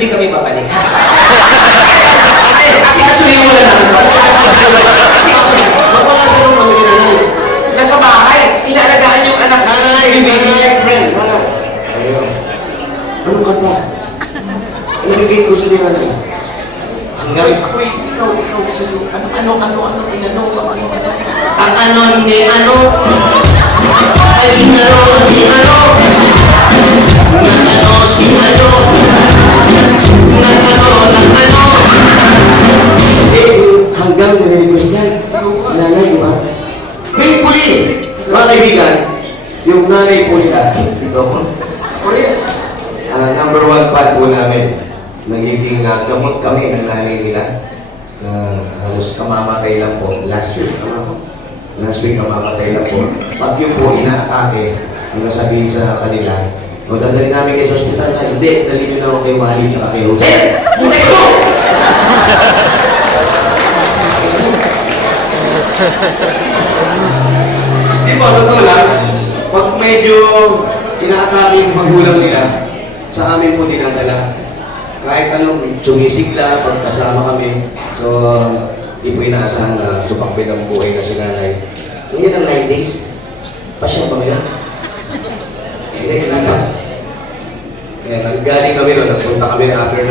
hindi kami babalik. Asikasuhin mo na namin to. Asikasuhin. Wala ka nung ano ni nanay. Nasa bahay, inaalagaan yung anak. Nanay, friend, wala. Ayun. Anong kanta? Ano bigay gusto ni nanay? Hanggang Ikaw, sa'yo. Ano, inano. ang ano ni ano ay inano ni ano nagano si ano nagano hanggang nare-request yan nanay, di ba? Thankfully, mga kaibigan, yung nanay po nila dito number 1 fan po namin. Nagiging gamot kami ng nanay nila na halos kamamatay lang po last week. Last week kamamatay lang po. Pag yun po inaatake, ang nasabihin sa kanila, o dadali namin kayo sa ospital na hindi, dali nyo na ako kay Wally at kay Jose. Puntay ko! Di ba, totoo lang, pag medyo inaatake yung magulang nila, sa amin po dinadala. Kahit anong sumisigla, pagkasama kami. So, di po inaasahan na supakbin ang buhay na si nanay. Ngayon ang 90s, pasya ba ngayon? Hindi, hindi pa. Kaya nanggaling kami noon, nagpunta kami na after